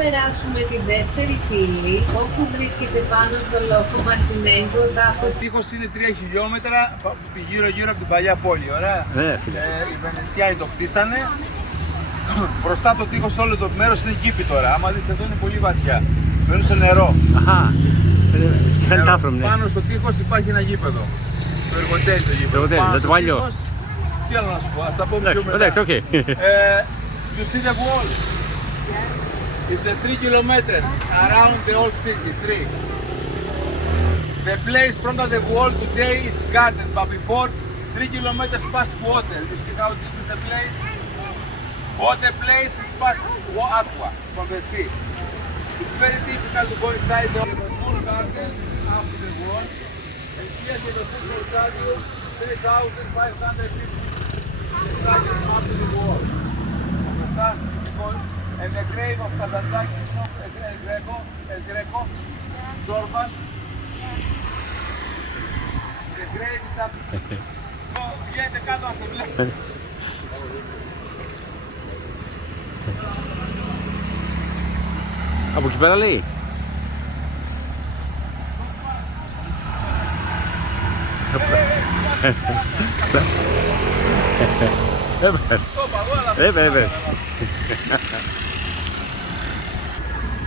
περάσουμε τη δεύτερη πύλη, όπου βρίσκεται πάνω στο λόφο Μαρτινέγκο, ο τάφος. Ο τείχος είναι 3 χιλιόμετρα γύρω-γύρω από την παλιά πόλη, ωραία. Ναι, Οι Βενετσιάοι το χτίσανε. Μπροστά το τείχος όλο το μέρος είναι κήπη τώρα. Άμα δεις εδώ είναι πολύ βαθιά. Μένουν σε νερό. Αχα. Δεν τα Νερό. ναι. Πάνω στο τείχος υπάρχει ένα γήπεδο. Το εργοτέλει το γήπεδο. εργοτέλει, Πάνω δεν το στο παλιό. τείχος, τι άλλο να σου πω, ας τα πω πιο Εντάξει, μετά. εντάξει, οκ. You see the wall? It's a 3 kilometers around the old city, 3. The place front of the wall today it's garden, but before 3 kilometers past water. You see how this is the place? All the place is past aqua from the sea. It's very difficult to go inside the full garden up to the wall. And here the football stadium, 3,550 stadium up to the wall. Understand? And the grave of Kazantzakis, El Greco, Zorban. The grave is up. Βγαίνετε κάτω να σε βλέπει. Από εκεί πέρα λέει. Το παγώ, αλλά Δεν πες.